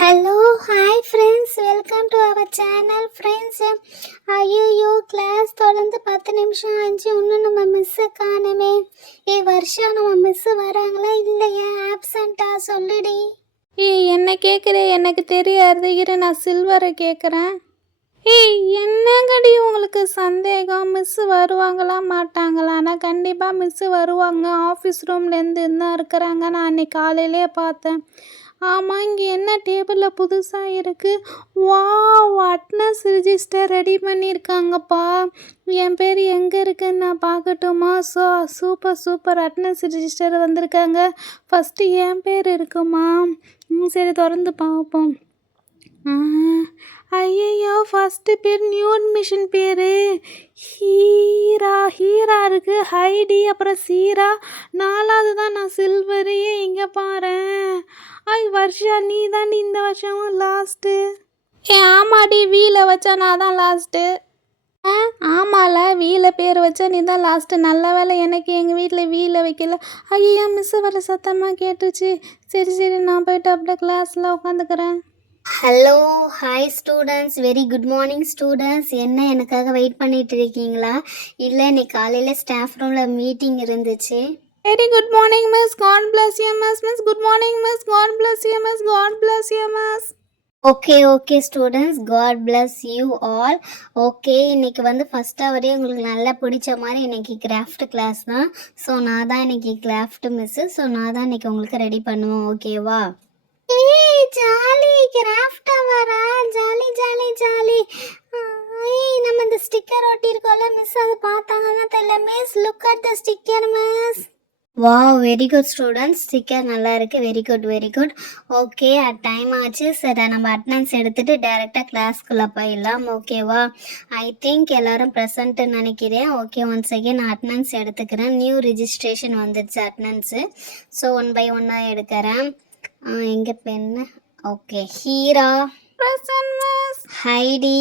Hello hi friends, welcome to our channel friends. ஐயோ, class தொடர்ந்து 10 நிமிஷம் ஆச்சு, இன்னும் நம்ம மிஸ்ஸை காணுமே. வருஷம் நம்ம மிஸ்ஸு வராங்களா இல்லையா? ஆப்சண்ட்டா சொல்லுடி. என்ன கேட்குறே? எனக்கு தெரியாது, இரு நான் சில்வரை கேட்குறேன். என்னங்கடி உங்களுக்கு சந்தேகம்? மிஸ்ஸு வருவாங்களா மாட்டாங்களா? ஆனால் கண்டிப்பாக மிஸ்ஸு வருவாங்க. ஆஃபீஸ் ரூம்லேருந்து தான் இருக்கிறாங்க. நான் அன்றைக்கி காலையிலே பார்த்தேன். ஆமாம், இங்கே என்ன டேபிளில் புதுசாக இருக்குது? வாவ், அட்னஸ் ரிஜிஸ்டர் ரெடி பண்ணியிருக்காங்கப்பா. என் பேர் எங்கே இருக்குன்னு நான் பார்க்கட்டுமா? சூப்பர் அட்னஸ் ரிஜிஸ்டர் வந்திருக்காங்க. ஃபஸ்ட்டு என் பேர் இருக்குமா? சரி, திறந்து பார்ப்போம். ஐயோ, ஃபஸ்ட்டு பேர் நியூ அட்மிஷன் பேர் ஹீரா இருக்குது. ஹைடி, அப்புறம் சீரா. 4வது தான் நான் சில்வரையே. இங்கே பாரேன். வர்ஷா, நீ தாண்டி இந்த வருஷமும் லாஸ்ட்டு. ஆமாடி, வீல வச்சா நான் தான் லாஸ்ட்டு. ஆமால, வீல பேர் வச்சா நீ தான் லாஸ்ட்டு. நல்ல வேலை எனக்கு எங்கள் வீட்டில் வீல வைக்கல. ஐயோ, மிஸ்ஸு வர சத்தமாக கேட்டுச்சு. சரி, நான் போயிட்டு அப்படியே கிளாஸில் உட்காந்துக்கிறேன். Hello hi students, very good morning students. என்ன எனக்காக வெயிட் பண்ணிட்டு இருக்கீங்களா? இல்லை, இன்னைக்கு காலையில் ஸ்டாஃப் ரூமில் மீட்டிங் இருந்துச்சு. Very good morning miss, God bless you miss. Good morning miss, God bless you miss, God bless you miss. Okay students, God bless you all. Okay, இன்னைக்கு வந்து ஃபர்ஸ்ட் ஹவரே உங்களுக்கு நல்லா பிடிச்ச மாதிரி இன்னைக்கு கிராஃப்ட் கிளாஸ் தான். ஸோ நான் தான் இன்னைக்கு கிராஃப்ட் மிஸ்ஸு. ஸோ நான் தான் இன்னைக்கு உங்களுக்கு ரெடி பண்ணுவேன், ஓகேவா? ஜாலி, கிராஃப்ட் ஹவரா? ஜாலி. நம்ம இந்த ஸ்டிக்கர் ஒட்டியிருக்கோம்ல மிஸ், அதை பார்த்தாங்கன்னா தெரியல. Miss, look at the sticker miss. Wow, very good students, sticker நல்லா இருக்குது. Very good. ஓகே, டைம் ஆச்சு. சரி, நம்ம அட்டனன்ஸ் எடுத்துகிட்டு டைரெக்டாக கிளாஸ்க்குள்ளே போயிடலாம், ஓகேவா? ஐ திங்க் எல்லாரும் ப்ரெசண்ட்டுன்னு நினைக்கிறேன். ஓகே, ஒன்ஸ் அகேன் நான் அட்டனன்ஸ் எடுத்துக்கிறேன். நியூ ரிஜிஸ்ட்ரேஷன் வந்துடுச்சு அட்டனன்ஸு. ஸோ 1 by 1 எடுக்கிறேன். எங்கே பெண்ணு? Okay, Heera, Heidi,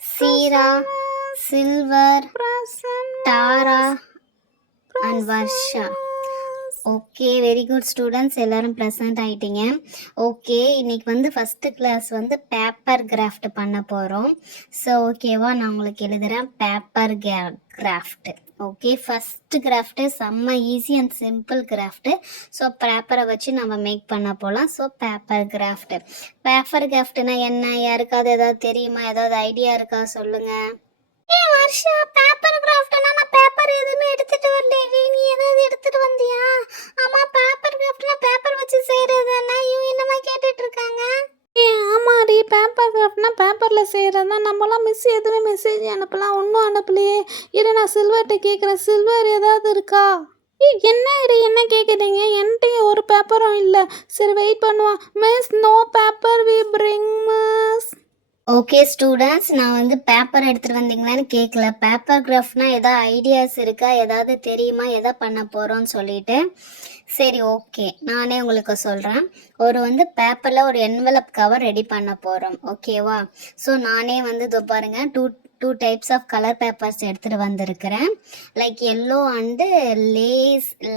Seera, Silver, Tara and Varsha. Okay, very good students, எல்லாரும் ப்ரெசன்ட் ஆகிட்டீங்க. ஓகே, இன்னைக்கு வந்து ஃபஸ்ட்டு கிளாஸ் வந்து பேப்பர் கிராஃப்ட் பண்ண போகிறோம். ஸோ ஓகேவா, நான் உங்களுக்கு எழுதுகிறேன் paper craft. Okay, first craft செம்ம easy and simple craft. So பேப்பரை வச்சு நம்ம மேக் பண்ண போகலாம். ஸோ பேப்பர் கிராஃப்ட்னா என்ன? யாருக்காவது ஏதாவது தெரியுமா? ஏதாவது ஐடியா இருக்கா? சொல்லுங்கள். வர்ஷா, பேப்பர் கிராஃப்ட்னா நான் பேப்பர் எதுவுமே எடுத்துட்டு வரல. நீ ஏதாவது எடுத்துட்டு வந்தியா? ஆமா, பேப்பர் கிராஃப்ட்னா பேப்பர் வச்சு செய்யறதுன்னா என்னமா கேட்டுட்டு இருக்காங்க. ஆமாடி, பேப்பர் கிராஃப்ட்னா பேப்பரில் செய்கிறதா. நம்மளாம் மிஸ் எதுவுமே மெசேஜ் அனுப்பலாம், ஒன்றும் அனுப்பலையே. இரு, நான் சில்வர்கிட்ட கேட்குறேன். சில்வர் ஏதாவது இருக்கா? என்ன கேட்குறீங்க? என்கிட்ட ஒரு பேப்பரும் இல்லை. சரி, வெயிட் பண்ணுவான். Miss, no paper we bring miss. Okay students, நான் வந்து பேப்பர் எடுத்துகிட்டு வந்தீங்களான்னு கேட்கல. பேப்பர் கிராஃப்ட்னா ஏதாவது ஐடியாஸ் இருக்கா? ஏதாவது தெரியுமா எதை பண்ண போகிறோன்னு சொல்லிட்டு? சரி, ஓகே, நானே உங்களுக்கு சொல்கிறேன். வந்து பேப்பரில் ஒரு என்வலப் கவர் ரெடி பண்ண போகிறோம், ஓகேவா? ஸோ நானே வந்து இதோ பாருங்கள், two types of colour papers எடுத்துகிட்டு வந்திருக்கிறேன். Like yellow and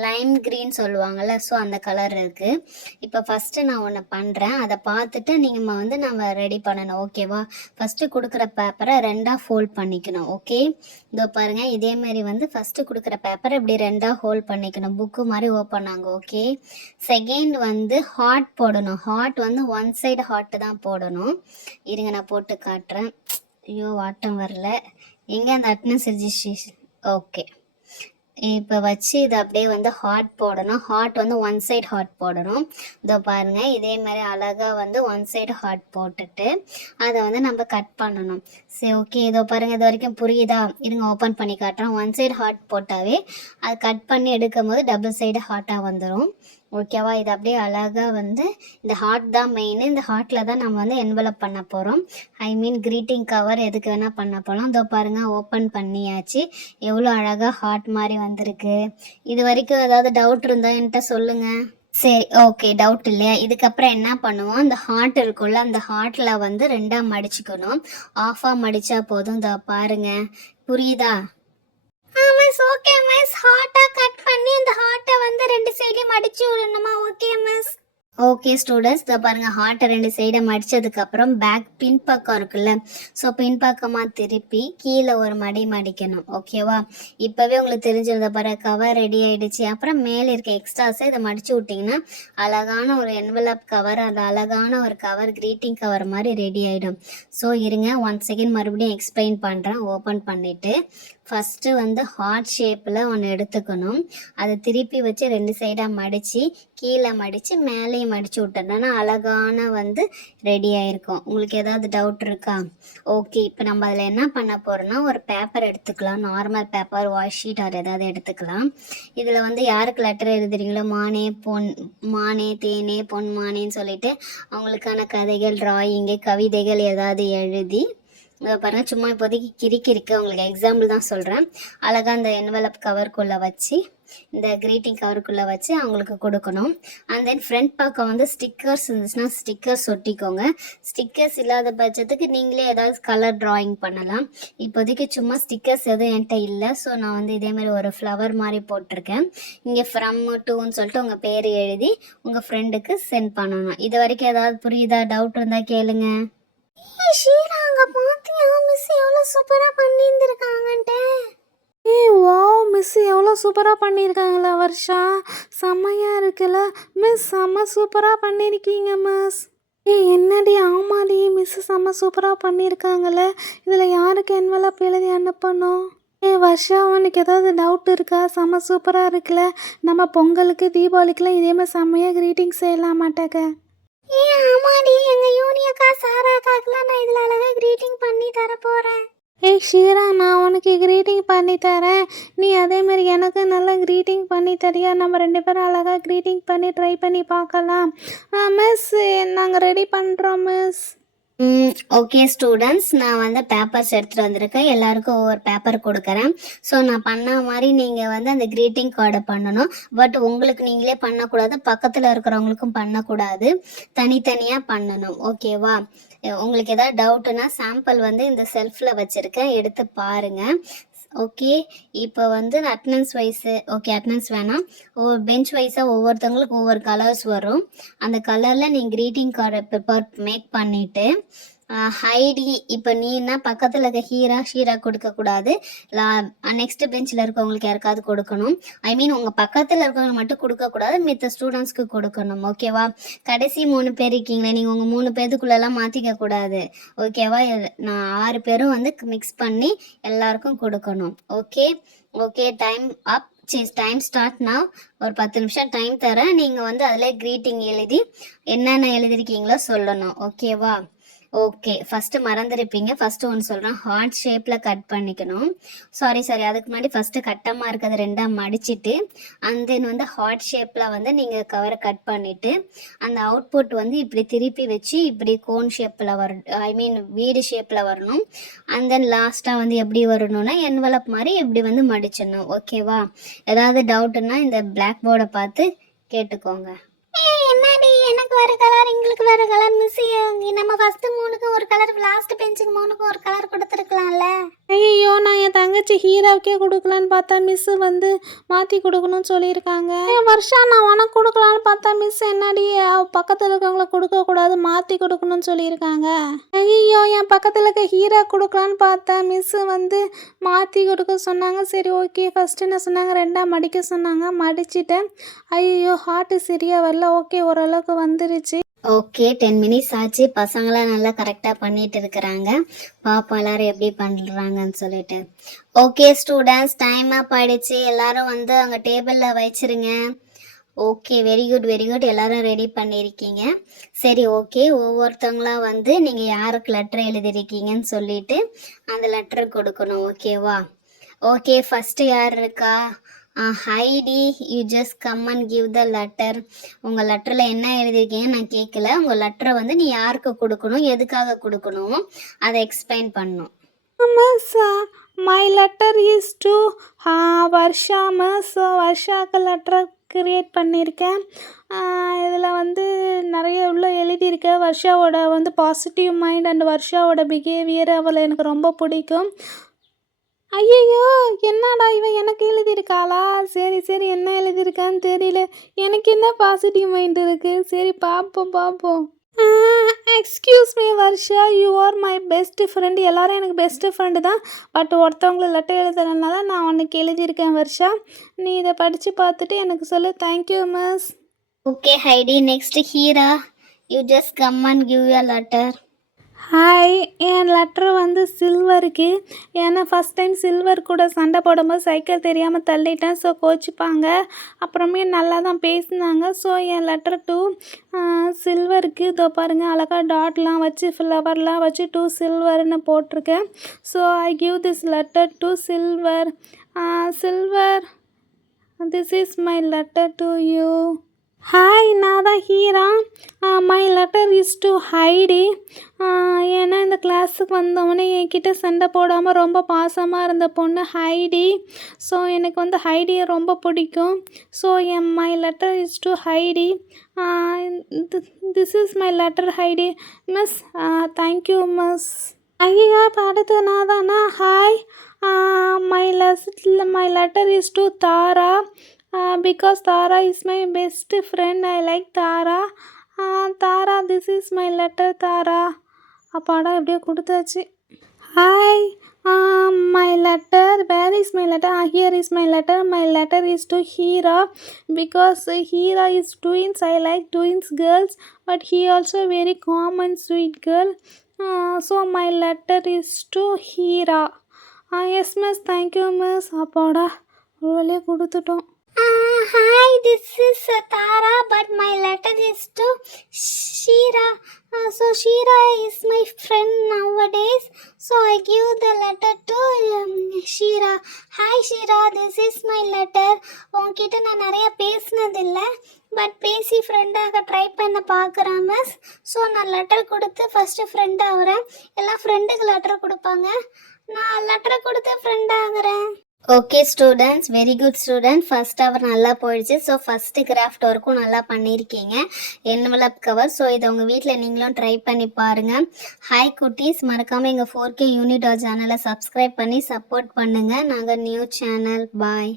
lime green சொல்லுவாங்கள்ல, ஸோ அந்த கலர் இருக்குது. இப்போ ஃபஸ்ட்டு நான் ஒன்று பண்ணுறேன், அதை பார்த்துட்டு நீங்கள் வந்து நம்ம ரெடி பண்ணணும், ஓகேவா? ஃபஸ்ட்டு கொடுக்குற பேப்பரை 2ஆக ஃபோல்ட் பண்ணிக்கணும், ஓகே? இதோ பாருங்கள், இதேமாரி வந்து ஃபஸ்ட்டு கொடுக்குற பேப்பரை இப்படி 2ஆக ஹோல்ட் பண்ணிக்கணும், புக்கு மாதிரி ஓப்பன் ஆகும், ஓகே? செகண்ட் வந்து ஹார்ட் போடணும். ஹார்ட் வந்து 1 சைடு ஹார்ட்டு தான் போடணும். இருங்க, நான் போட்டு காட்டுறேன். ஐயோ, வாட்டம் வரல. எங்கே அந்த அட்டனன்ஸ் ரிஜிஸ்ட்ரேஷன்? ஓகே, இப்போ வச்சு இதை அப்படியே வந்து ஹார்ட் போடணும். ஹார்ட் வந்து 1 சைடு ஹார்ட் போடணும். இதோ பாருங்கள், இதே மாதிரி அழகாக வந்து 1 சைடு ஹார்ட் போட்டுட்டு அதை வந்து நம்ம கட் பண்ணணும். சரி, ஓகே, இதோ பாருங்கள், இது வரைக்கும் புரியுதா? இருங்க, ஓப்பன் பண்ணி காட்டுறோம். 1 சைடு ஹார்ட் போட்டாவே அது கட் பண்ணி எடுக்கும் போது டபுள் சைடு ஹார்ட்டாக வந்துடும், ஓகேவா? இது அப்படியே அழகாக வந்து இந்த ஹார்ட் தான் மெயின். இந்த ஹார்ட்டில் தான் நம்ம வந்து என்வலப் பண்ண போகிறோம். ஐ மீன் க்ரீட்டிங் கவர் எதுக்கு வேணால் பண்ண போகலாம். இதோ பாருங்கள், ஓப்பன் பண்ணியாச்சு. எவ்வளோ அழகாக ஹார்ட் மாதிரி வந்திருக்கு. இது வரைக்கும் ஏதாவது டவுட் இருந்தால் என்கிட்ட சொல்லுங்கள். சரி, ஓகே, டவுட் இல்லையா? இதுக்கப்புறம் என்ன பண்ணுவோம், அந்த ஹார்ட் இருக்குல்ல, அந்த ஹார்ட்டில் வந்து 2ஆக மடிச்சுக்கணும். ஆஃபாக மடித்தா போதும். இதோ பாருங்கள், புரியுதா? Miss, okay miss. ஹார்ட்டா கட் பண்ணி அந்த ஹார்ட்டை வந்து 2 சைடையும் மடிச்சு விடணுமா? Okay miss. ஓகே ஸ்டூடெண்ட்ஸ், இதை பாருங்கள், ஹார்ட்டை 2 சைடை மடித்ததுக்கப்புறம் பேக் பின்பக்கம் இருக்குல்ல, ஸோ பின்பக்கமாக திருப்பி கீழே ஒரு மடிக்கணும். ஓகேவா? இப்போவே உங்களுக்கு தெரிஞ்சிருந்த பாரு, கவர் ரெடி ஆகிடுச்சு. அப்புறம் மேலே இருக்க எக்ஸ்ட்ராஸை இதை மடித்து விட்டிங்கன்னா அழகான ஒரு என்வலப் கவர், அந்த அழகான ஒரு கவர், க்ரீட்டிங் கவர் மாதிரி ரெடி ஆகிடும். ஸோ இருங்க, 1 செகண்ட் மறுபடியும் எக்ஸ்பிளைன் பண்ணுறேன். ஓப்பன் பண்ணிவிட்டு ஃபஸ்ட்டு வந்து ஹார்ட் ஷேப்பில் ஒன்று எடுத்துக்கணும். அதை திருப்பி வச்சு 2 சைடாக மடித்து கீழே மடித்து மேலேயும் மடித்து விட்டோம்னா அழகான வந்து ரெடி ஆகிருக்கும். உங்களுக்கு ஏதாவது டவுட் இருக்கா? ஓகே, இப்போ நம்ம அதில் என்ன பண்ண போகிறோம்னா, ஒரு பேப்பர் எடுத்துக்கலாம். நார்மல் பேப்பர், வாஷ் ஷீட் அது ஏதாவது எடுத்துக்கலாம். இதில் வந்து யாருக்கு லெட்டர் எழுதுறீங்களோ, மானே தேனே பொன் மானேன்னு சொல்லிட்டு அவங்களுக்கான கதைகள், டிராயிங்கு, கவிதைகள் ஏதாவது எழுதி பாருங்கள். சும்மா இப்போதைக்கு கிறுக்கிருக்கு, உங்களுக்கு எக்ஸாம்பிள் தான் சொல்கிறேன். அழகாக அந்த என்வலப் கவருக்குள்ளே வச்சு, இந்த க்ரீட்டிங் கவருக்குள்ளே வச்சு அவங்களுக்கு கொடுக்கணும். அண்ட் தென் ஃப்ரண்ட் பக்கம் வந்து ஸ்டிக்கர்ஸ் இருந்துச்சுன்னா ஸ்டிக்கர்ஸ் ஒட்டிக்கோங்க. ஸ்டிக்கர்ஸ் இல்லாத பட்சத்துக்கு நீங்களே ஏதாவது கலர் ட்ராயிங் பண்ணலாம். இப்போதைக்கு சும்மா ஸ்டிக்கர்ஸ் எதுவும் என்கிட்ட இல்லை. ஸோ நான் வந்து இதேமாதிரி ஒரு ஃப்ளவர் மாதிரி போட்டிருக்கேன். இங்கே ஃப்ரம் டூன்னு சொல்லிட்டு உங்கள் பேர் எழுதி உங்கள் ஃப்ரெண்டுக்கு சென்ட் பண்ணணும். இது வரைக்கும் ஏதாவது புரியுதா? டவுட் இருந்தால் கேளுங்க. ஷீலா, அங்க பாத்தியா மிஸ் எவ்வளவு சூப்பரா பண்ணியிருந்திருக்காங்கன்ட்டு? வாவ் மிஸ் எவ்வளோ சூப்பராக பண்ணியிருக்காங்களா வர்ஷா, செம்மையாக இருக்குல்ல மிஸ், செம்ம சூப்பராக பண்ணியிருக்கீங்க மிஸ். என்னடி, ஆமாடி மிஸ் செம்ம சூப்பராக பண்ணியிருக்காங்களே. இதில் யாருக்கு என்வலப் எழுதி அனுப்பணும்? வர்ஷா, உனக்கு ஏதாவது டவுட் இருக்கா? செம்ம சூப்பராக இருக்குல்ல. நம்ம பொங்கலுக்கு தீபாவளிக்கெலாம் இதேமாதிரி செம்மையாக க்ரீட்டிங்ஸ் செய்யலாம் மாட்டாக்க? ஆமாடி, எங்க யூனியக்கா சாராக்காக்கெல்லாம் நான் இதுல அழகா கிரீட்டிங் பண்ணி தர போறேன். ஷீரா, நான் உனக்கு க்ரீட்டிங் பண்ணி தரேன். நீ அதேமாரி எனக்கு நல்லா க்ரீட்டிங் பண்ணி தரியா? நம்ம 2 பேரும் அழகாக க்ரீட்டிங் பண்ணி ட்ரை பண்ணி பார்க்கலாம். மிஸ், நாங்கள் ரெடி பண்ணுறோம் மிஸ். ஓகே ஸ்டூடெண்ட்ஸ், நான் வந்து பேப்பர்ஸ் எடுத்துகிட்டு வந்திருக்கேன். எல்லாருக்கும் ஒவ்வொரு பேப்பர் கொடுக்குறேன். ஸோ நான் பண்ண மாதிரி நீங்கள் வந்து அந்த க்ரீட்டிங் கார்டை பண்ணணும். பட் உங்களுக்கு நீங்களே பண்ணக்கூடாது, பக்கத்தில் இருக்கிறவங்களுக்கும் பண்ணக்கூடாது, தனித்தனியாக பண்ணணும். ஓகேவா? உங்களுக்கு எதாவது டவுட்டுன்னா சாம்பிள் வந்து இந்த செல்ஃபில் வச்சுருக்கேன், எடுத்து பாருங்கள். ஓகே, இப்போ வந்து அட்டனன்ஸ் வைஸு, ஓகே அட்டனன்ஸ் வேணாம், ஒவ்வொரு பெஞ்ச் வைஸாக ஒவ்வொருத்தவங்களுக்கு ஒவ்வொரு கலர்ஸ் வரும். அந்த கலரில் நீங்கள் க்ரீட்டிங் கார்டை ப்ரிப்பேர் மேக் பண்ணிவிட்டு ஹைடி, இப்போ நீனா பக்கத்தில் இருக்க ஷீரா கொடுக்கக்கூடாது. நெக்ஸ்ட் பெஞ்சில் இருக்கவங்களுக்கு யாருக்காவது கொடுக்கணும். ஐ மீன் உங்கள் பக்கத்தில் இருக்கவங்க மட்டும் கொடுக்கக்கூடாது, மித்த ஸ்டூடெண்ட்ஸ்க்கு கொடுக்கணும். ஓகேவா? கடைசி 3 பேர் இருக்கீங்களே, நீங்கள் உங்கள் 3 பேருக்குள்ளெல்லாம் மாற்றிக்க கூடாது. ஓகேவா? நான் 6 பேரும் வந்து மிக்ஸ் பண்ணி எல்லாருக்கும் கொடுக்கணும். Okay okay, time up, time ஸ்டார்ட்னா ஒரு 10 நிமிஷம் டைம் தரேன். நீங்கள் வந்து அதில் க்ரீட்டிங் எழுதி என்னென்ன எழுதிருக்கீங்களோ சொல்லணும். ஓகேவா? Okay, first மறந்துருப்பீங்க. ஃபஸ்ட்டு ஒன்று சொல்கிறேன், ஹார்ட் ஷேப்பில் கட் பண்ணிக்கணும். சாரி அதுக்கு முன்னாடி ஃபஸ்ட்டு கட்டமாக இருக்கிறது 2ஆக மடிச்சுட்டு அண்ட் தென் வந்து ஹார்ட் ஷேப்பில் வந்து நீங்கள் கவரை கட் பண்ணிவிட்டு அந்த அவுட்புட் வந்து இப்படி திருப்பி வச்சு இப்படி கோன் ஷேப்பில் ஐ மீன் வீடு ஷேப்பில் வரணும். அண்ட் தென் லாஸ்ட்டாக வந்து எப்படி வரணும்னா என்வலப் மாதிரி இப்படி வந்து மடிச்சிடணும். ஓகேவா? ஏதாவது டவுட்டுன்னா இந்த பிளாக் போர்டை பார்த்து கேட்டுக்கோங்க. என்னடி, எனக்கு வேறு கலர், எங்களுக்கு வேறு கலர் மிஸ். நம்ம ஃபஸ்ட்டு 3க்கு ஒரு கலர், லாஸ்ட் பெஞ்சுக்கு 3க்கு ஒரு கலர் கொடுத்துருக்கலாம்ல. ஐயோ, நான் என் தங்கச்சி ஹீராவுக்கே கொடுக்கலான்னு பார்த்தா மிஸ் வந்து மாற்றி கொடுக்கணும்னு சொல்லியிருக்காங்க. வர்ஷா, நான் உனக்கு கொடுக்கலான்னு பார்த்தா மிஸ் என்னடி பக்கத்தில் இருக்கவங்கள கொடுக்கக்கூடாது, மாற்றி கொடுக்கணும்னு சொல்லியிருக்காங்க. ஐயோ, என் பக்கத்தில் இருக்க ஹீரா கொடுக்கலான்னு பார்த்தா மிஸ் வந்து மாற்றி கொடுக்க சொன்னாங்க. சரி ஓகே, ஃபஸ்ட்டு என்ன சொன்னாங்க, 2ஆக மடிக்க சொன்னாங்க, மடிச்சிட்டேன். ஐயோ, ஹார்ட்டு சரியாக வரல. ஓகே, ஓரளவுக்கு வந்துருச்சு. ஓகே, 10 மினிட்ஸ் ஆச்சு. பசங்களாம் நல்லா கரெக்டாக பண்ணிட்டு இருக்கிறாங்க. பாப்பா எல்லாரும் எப்படி பண்ணுறாங்கன்னு சொல்லிட்டு. ஓகே ஸ்டூடெண்ட்ஸ், டைம் அப் ஆயிடுச்சு. எல்லாரும் வந்து அங்கே டேபிளில் வச்சிருங்க. ஓகே, வெரி குட், எல்லாரும் ரெடி பண்ணியிருக்கீங்க. சரி ஓகே, ஒவ்வொருத்தவங்களா வந்து நீங்கள் யாருக்கு லெட்டர் எழுதிருக்கீங்கன்னு சொல்லிட்டு அந்த லெட்டர் கொடுக்கணும். ஓகேவா? ஓகே, ஃபஸ்ட்டு யார் இருக்கா? Heidi, you just come and give the letter. உங்கள் லெட்டரில் என்ன எழுதியிருக்கீங்க நான் கேட்கல. உங்கள் லெட்டரை வந்து நீ யாருக்கு கொடுக்கணும், எதுக்காக கொடுக்கணும், அதை எக்ஸ்பிளைன் பண்ணணும். Miss, my letter is to Varsha miss. வர்ஷாக்கு லெட்டரை க்ரியேட் பண்ணியிருக்கேன். இதில் வந்து நிறைய உள்ள எழுதியிருக்கேன். வர்ஷாவோட வந்து பாசிட்டிவ் மைண்ட் அண்ட் வர்ஷாவோட பிஹேவியர் அவளை எனக்கு ரொம்ப பிடிக்கும். ஐயையோ! என்னடா இவன் எனக்கு எழுதியிருக்காளா? சரி, சரி என்ன எழுதியிருக்கான்னு தெரியல. எனக்கு என்ன பாசிட்டிவ் மைண்ட் இருக்கு. சரி பார்ப்போம். Excuse me Varsha, you are my best friend. எல்லாரும் எனக்கு பெஸ்ட் ஃப்ரெண்டு தான். பட் ஒருத்தவங்கள லெட்டர் எழுதுறதுனால நான் உனக்கு எழுதியிருக்கேன் வர்ஷா. நீ இதை படித்து பார்த்துட்டு எனக்கு சொல்லு. Thank you miss. Okay Heidi, next Heera, you just come and give your letter. Hi, என் லெட்ரு வந்து சில்வருக்கு. ஏன்னா ஃபஸ்ட் டைம் சில்வர் கூட சண்டை போடும்போது சைக்கிள் தெரியாமல் தள்ளிட்டேன். ஸோ கோச்சிப்பாங்க. அப்புறமே நல்லா தான் பேசினாங்க. ஸோ என் லெட்டர் டு சில்வருக்கு. இதோ பாருங்கள், அழகாக டாட்லாம் வச்சு ஃப்ளவர்லாம் வச்சு டு சில்வர்னு போட்டிருக்கேன். So I give this letter to Silver. Silver, this is my letter to you. Hi, நான் தான் Heera. My letter is to Heidi. ஏன்னா இந்த கிளாஸுக்கு வந்தவொடனே என்கிட்ட சண்டை போடாமல் ரொம்ப பாசமாக இருந்த பொண்ணு ஹைடி. ஸோ எனக்கு வந்து ஹைடியை ரொம்ப பிடிக்கும். So my letter is to Heidi. This is my letter Heidi. Miss, thank you miss. ஐயா, இப்போ அடுத்து நான் தானா? Hi, my letter is to Tara. Because Tara is my best friend. I like Tara. Tara, this is my letter, Tara. அப்பாடா எப்படியோ கொடுத்தாச்சு. Hi, my letter, where is my letter? Here is my letter. My letter is to Heera. Because Heera is twins. I like twins girls. But he also very calm and sweet girl. So my letter is to Heera. Yes miss, thank you miss. அப்பாடா ஒரு வழியாக கொடுத்துட்டோம். Hi, this is Tara, but my letter is to Sheera. So Sheera is my friend nowadays. So I give the letter to Sheera. Hi Sheera, this is my letter. உன்கிட்ட நான் நிறைய பேசினதில்லை, but பேசி ஃப்ரெண்டாக try பண்ண பார்க்குறேன் miss. So நான் letter கொடுத்து first friend ஆகிறேன். எல்லாம் ஃப்ரெண்டுக்கு லெட்டர் கொடுப்பாங்க, நான் லெட்டர் கொடுத்து ஃப்ரெண்ட் ஆகிறேன். Okay students, very good student. First hour நல்லா போயிடுச்சு. ஸோ ஃபஸ்ட்டு கிராஃப்ட் ஒர்க்கும் நல்லா பண்ணியிருக்கீங்க, என்வலப் கவர். ஸோ இதை உங்கள் வீட்டில் நீங்களும் ட்ரை பண்ணி பாருங்கள். ஹாய் குட்டீஸ், மறக்காமல் எங்கள் 4K யூனிடா சேனலை சப்ஸ்கிரைப் பண்ணி சப்போர்ட் பண்ணுங்கள். நாங்கள் நியூ சேனல். பாய்.